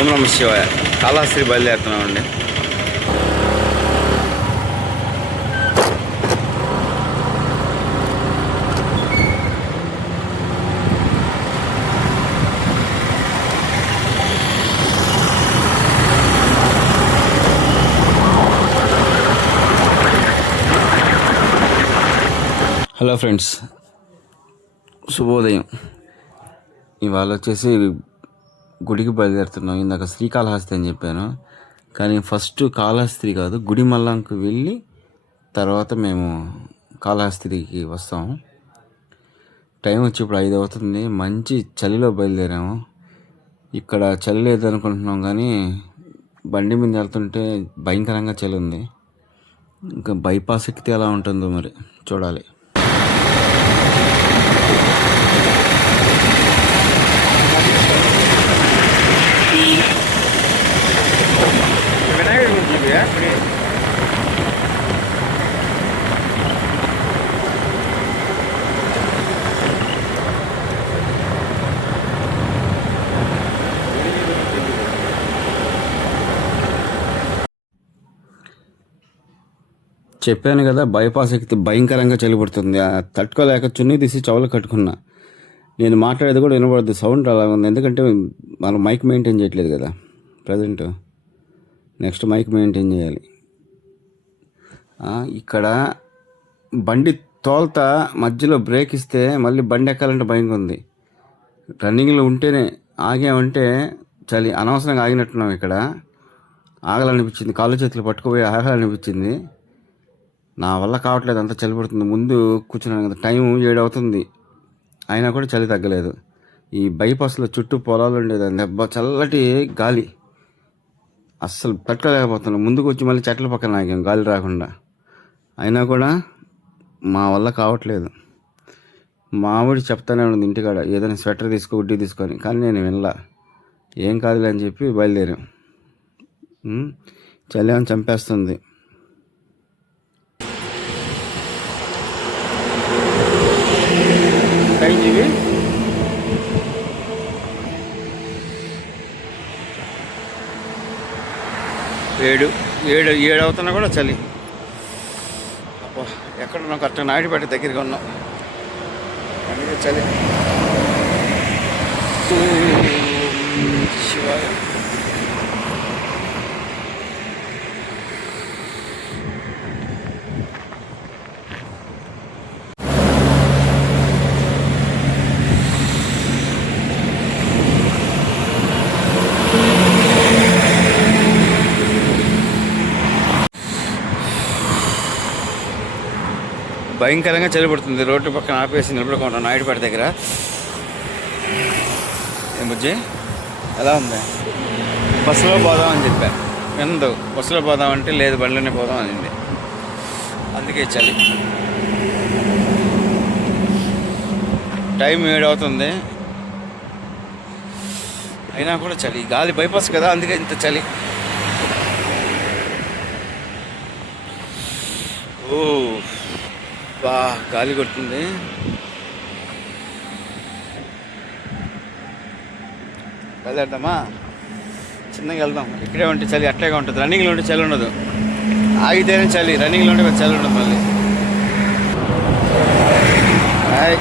ఓం నమ శివాయ. Kalahasti బయలుదేరుతున్నామండి. Hello friends శుభోదయం. ఇవాళ వచ్చేసి గుడికి బయలుదేరుతున్నాం. ఇందాక శ్రీకాళహస్తి అని చెప్పాను. కానీ ఫస్ట్ కాళహస్తి కాదు గుడి మల్లంకు వెళ్ళి తర్వాత మేము కాళహస్తికి వస్తాము టైం వచ్చి ఇప్పుడు ఐదు అవుతుంది. మంచి చలిలో బయలుదేరాము. ఇక్కడ చలి లేదనుకుంటున్నాం కానీ బండి మీద వెళ్తుంటే భయంకరంగా చలి ఉంది. ఇంకా బైపాస్ ఎక్కితే ఎలా ఉంటుందో మరి చూడాలి. చెప్పాను కదా బైపాస్ ఎక్కితే భయంకరంగా చలిపడుతుంది. తట్టుకోలేక చున్నీ తీసి చెవులు కట్టుకున్నా. నేను మాట్లాడేది కూడా వినబడదు సౌండ్ అలా ఉంది. ఎందుకంటే మనం మైక్ మెయింటైన్ చేయట్లేదు కదా ప్రజెంట్ నెక్స్ట్ మైక్ మెయింటైన్ చేయాలి. ఇక్కడ బండి తోల్తా మధ్యలో బ్రేక్ ఇస్తే మళ్ళీ బండి ఎక్కాలంటే భయంగా ఉంది. రన్నింగ్లో ఉంటేనే ఆగామంటే చలి అనవసరంగా ఆగినట్టున్నాం ఇక్కడ. ఆగాలనిపించింది కాళ్ళు చేతులు పట్టుకుపోయి ఆగాలనిపించింది. నా వల్ల కావట్లేదు అంత చలి పడుతుంది. ముందు కూర్చున్నాను కదా టైం ఏడు అవుతుంది అయినా కూడా చలి తగ్గలేదు. ఈ బైపాస్లో చుట్టూ పొలాలు ఉండేది. దెబ్బ చల్లటి గాలి. అస్సలు తట్టుకోలేకపోతున్నాం ముందుకు వచ్చి మళ్ళీ చెట్ల పక్కన ఆగాం గాలి రాకుండా. అయినా కూడా మా వల్ల కావట్లేదు. మామిడి చెప్తానే ఉంది ఇంటికాడ. ఏదైనా స్వెటర్ తీసుకో గుడ్డి తీసుకొని. కానీ నేను వినలా. ఏం కాదులే అని చెప్పి బయలుదేరాం. చలి అని చంపేస్తుంది టైం ఇవి. ఏడు ఏడు ఏడు అవుతున్నా కూడా చలి. అబ్బా ఎక్కడ ఉన్నాం కరెక్ట్ నాయుడుపేట దగ్గరగా ఉన్నాం అందుకే చలి. శివాయ భయంకరంగా చలి పడుతుంది రోడ్డు పక్కన ఆపేసి నిలబడుకుంటా నాయుడుపేట దగ్గర. ఏం బుజ్జి? ఎలా ఉంది? బస్సులో పోదామని అని చెప్పా. ఎందు? బస్సులో పోదామంటే లేదు బండిలోనే పోదాం అనింది. అందుకే చలి టైం ఏడవుతుంది. అవుతుంది అయినా కూడా చలి. గాలి బైపాస్ కదా అందుకే ఇంత చలి. ఓ బా గాలి కొడుతుంది. బయలుదేరదామా? చిన్నగా వెళ్దాం. ఇక్కడే ఉంటే చలి అట్లాగే ఉంటుంది. రన్నింగ్లో ఉంటే చలి ఉండదు. ఆగితేనే చలి. రన్నింగ్లో ఉంటే చలి ఉండదు మళ్ళీ హాయ్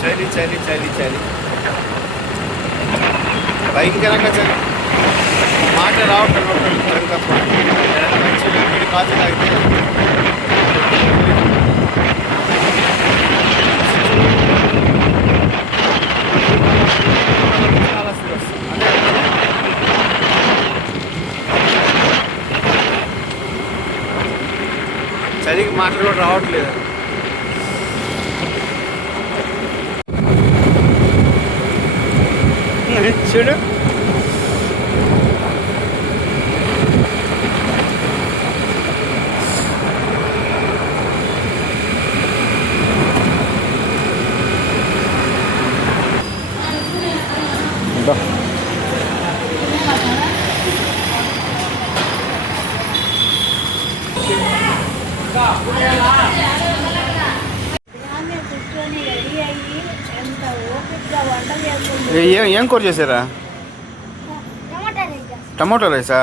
చలి చలి చలి చలి భయంకరంగా చలి మాట రావటం ఒకటి తప్ప మంచి వేడి కాఫీ తాగితే చాలా serious. మాటలు కూడా రావట్లేదు చూడు ఏం ఏం కూర చేశారా టమాటా రైస్ టమాటో రైసా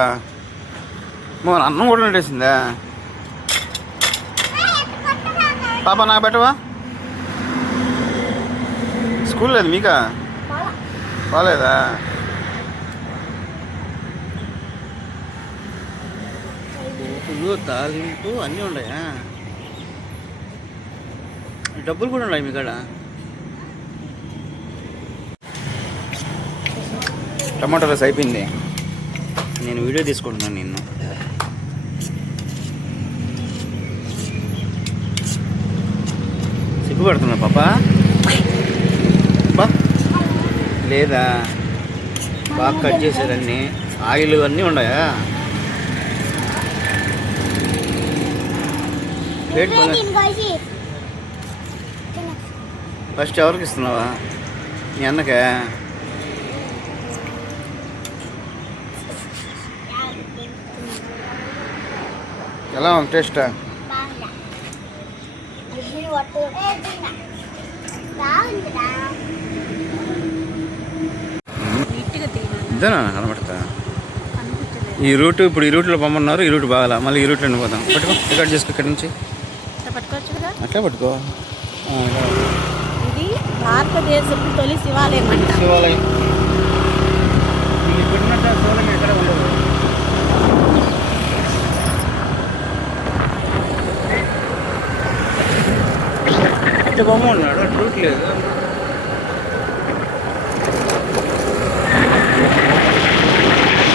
మన అన్నం కూడా వండేసిందా పాప నాకు పెట్టవా స్కూల్ లేదు మీకా బాగాలేదా ఉప్పులు తాలింపు అన్నీ ఉన్నాయా డబ్బులు కూడా ఉన్నాయి మీ టమాటో రైస్ అయిపోయింది. నేను వీడియో తీసుకుంటున్నాను నిన్ను. సిగ్గుపడుతున్నా పాప? లేదా? బాగా కట్ చేసేదన్నీ. ఆయిల్ అన్నీ ఉన్నాయా? ఫస్ట్ ఎవరికి ఇస్తున్నావా? మీ అన్నకే? ఎలా ఉంది టేస్ట్? ఇదేనా కనబడతా కనిపించలేదు ఈ రూట్ ఇప్పుడు ఈ రూట్లో పొమ్మన్నారు ఈ రూట్ బాగాలా? మళ్ళీ ఈ రూట్లో పోదాం పట్టుకో టికెట్ చేసుకో ఇక్కడి నుంచి. ఇట్లా పట్టుకోవచ్చు కదా? అట్లా పట్టుకో. ఇది భారతదేశపు తొలి శివాలయం శివాలయం. శివాలయం ఎక్కడ ఉండదు. ఇట్లా బొమ్మ ఉన్నాడు అటు రూట్ లేదు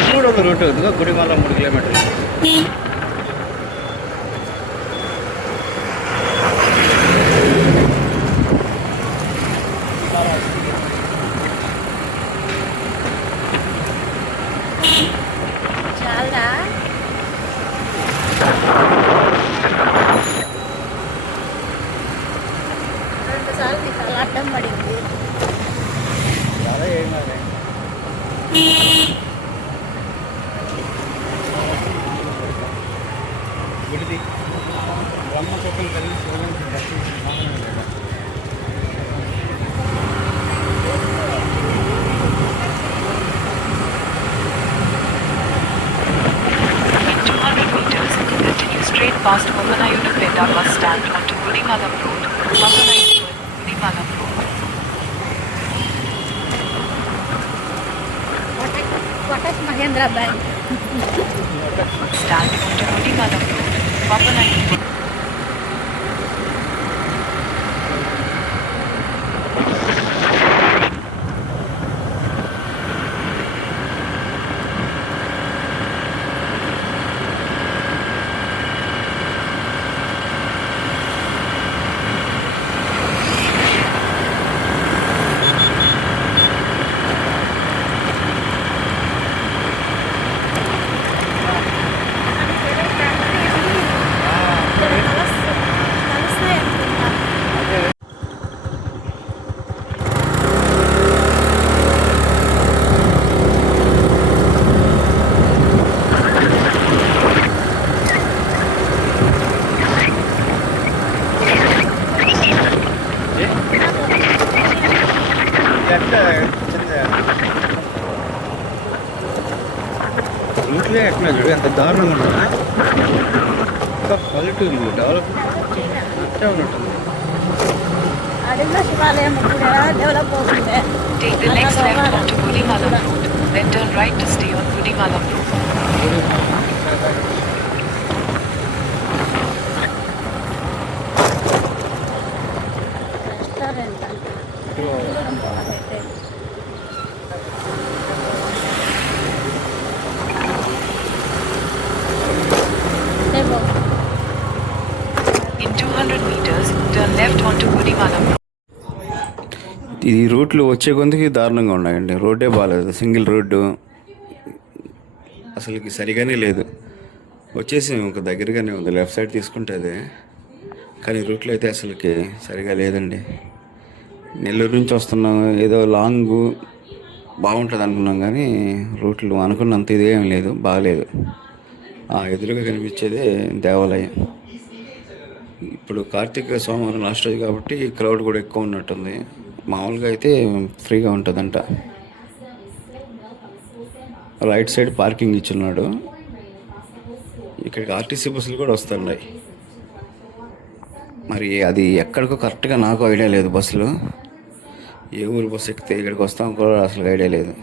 మూడొక రూట్ అవుతుందిగా గుడిమల్ల మూడు కిలోమీటర్లు చాలా కోటక్ మహేంద్ర బ్యాంక్ ఈ రూట్లు వచ్చే కొందికి దారుణంగా ఉన్నాయండి. రోడ్డే బాగాలేదు సింగిల్ రోడ్డు అసలుకి సరిగానే లేదు. వచ్చేసి ఒక దగ్గరగానే ఉంది. లెఫ్ట్ సైడ్ తీసుకుంటే అదే. కానీ రూట్లో అయితే అసలుకి సరిగా లేదండి. నెల్లూరు నుంచి వస్తున్నాం ఏదో లాంగ్ బాగుంటుంది అనుకున్నాం కానీ రూట్లు అనుకున్నంత ఇదేం లేదు. బాగలేదు ఆ ఎదురుగా కనిపించేదే దేవాలయం. ఇప్పుడు కార్తీక సోమవారం లాస్ట్ రోజు కాబట్టి క్రౌడ్ కూడా ఎక్కువ ఉన్నట్టుంది. మామూలుగా అయితే ఫ్రీగా ఉంటుందంట. రైట్ సైడ్ పార్కింగ్ ఇచ్చున్నాడు. ఇక్కడికి ఆర్టీసీ బస్సులు కూడా వస్తున్నాయి. మరి అది ఎక్కడికో కరెక్ట్గా నాకు ఐడియా లేదు బస్సులు. ఏ ఊరు బస్సు ఎక్కితే ఇక్కడికి వస్తాం కూడా అసలు ఐడియా లేదు.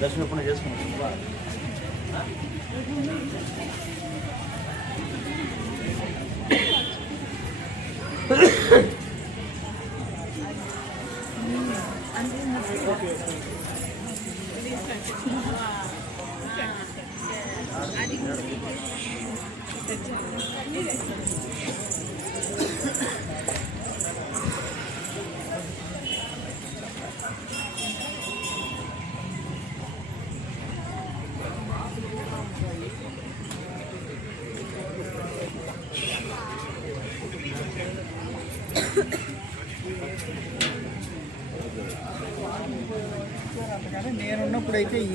దర్శనం ఎప్పుడు చేసుకున్నాం అది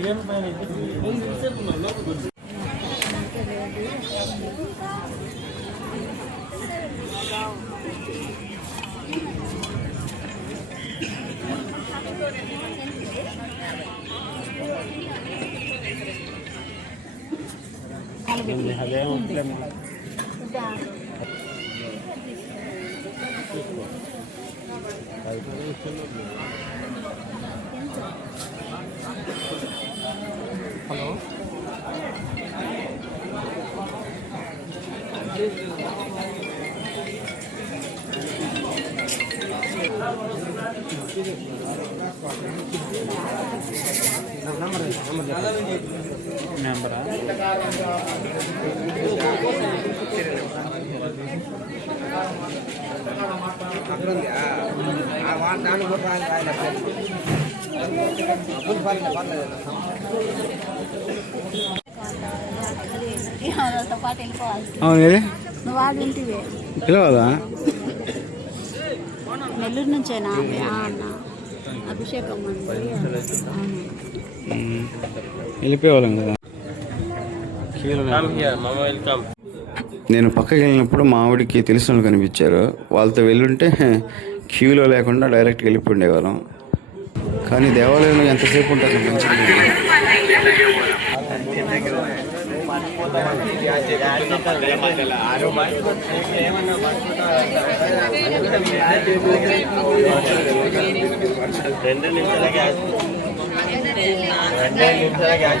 అమ్మ పదిహేను పైన అదే ఉంటుంది హలో నెంబరా వాళ్ళతో పాటు వెళ్ళిపోవాలి అవును నువ్వు ఇంటివి పిలవాలా నెల్లూరు నుంచేనా? అన్న. అభిషేకం. వెళ్ళిపోయేవాళ్ళం కదా. నేను పక్కకి వెళ్ళినప్పుడు మా ఆవిడకి తెలిసిన వాళ్ళు కనిపించారు. వాళ్ళతో వెళ్ళుంటే క్యూలో లేకుండా డైరెక్ట్గా వెళ్ళిపోండేవాళ్ళం కానీ దేవాలయంలో ఎంతసేపు ఉంటుంది మంచిది రెండు నిమిషాల గ్యాస్ రెండు నిమిషాల గ్యాస్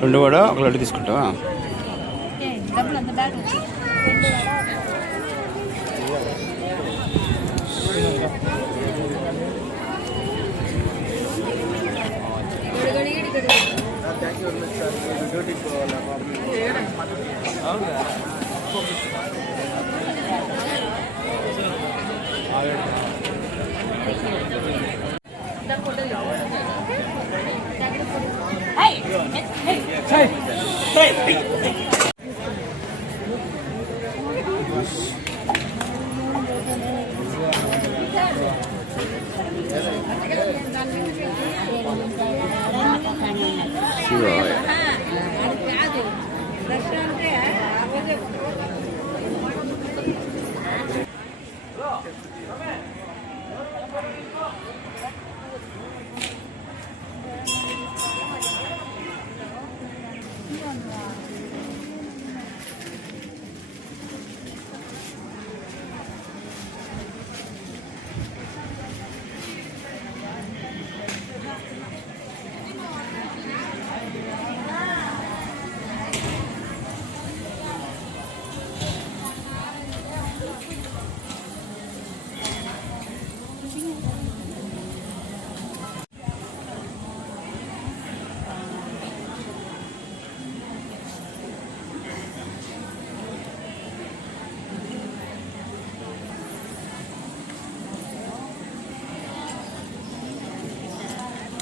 రెండు కూడా ఒక లడ్డు తీసుకుంటావా? శివాయ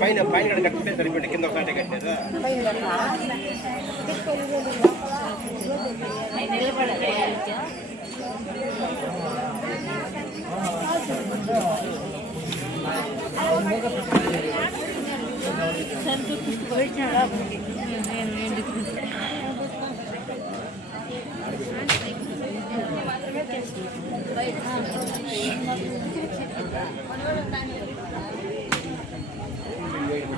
పైన పైన కట్టితే సరిపోయింది కింద ఒకసారి కట్టేదా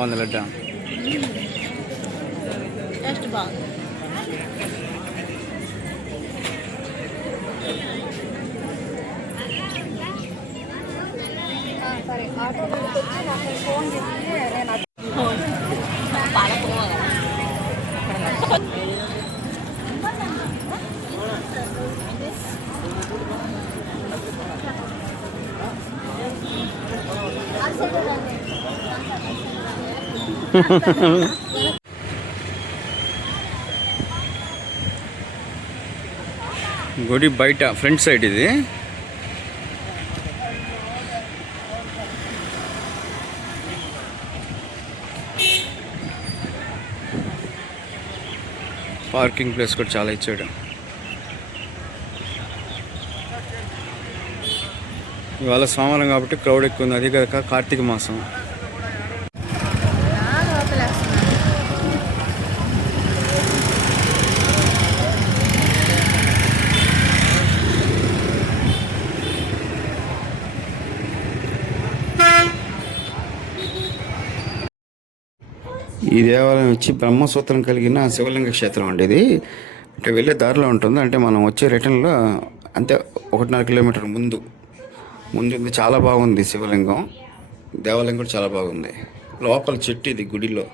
బాగుంది లడ్డా. టేస్ట్ బాగుంది. సరే. ఆటో వచ్చి నాకు ఫోన్ చేసి నేను గుడి బయట ఫ్రంట్ సైడ్ ఇది. పార్కింగ్ ప్లేస్ కూడా చాలా ఇచ్చాడు. ఇవాళ సోమవారం కాబట్టి క్రౌడ్ ఎక్కువ ఉంది. అది కాక కార్తీక మాసం. ఈ దేవాలయం వచ్చి బ్రహ్మసూత్రం కలిగిన శివలింగ క్షేత్రం అండి ఇది. అంటే వెళ్ళే దారిలో ఉంటుంది. అంటే మనం వచ్చే రిటర్న్లో అంతే ఒకటిన్నర కిలోమీటర్ ముందు. ముందు చాలా బాగుంది శివలింగం. దేవాలయం కూడా చాలా బాగుంది. లోపల చెట్టు ఇది గుడిలో.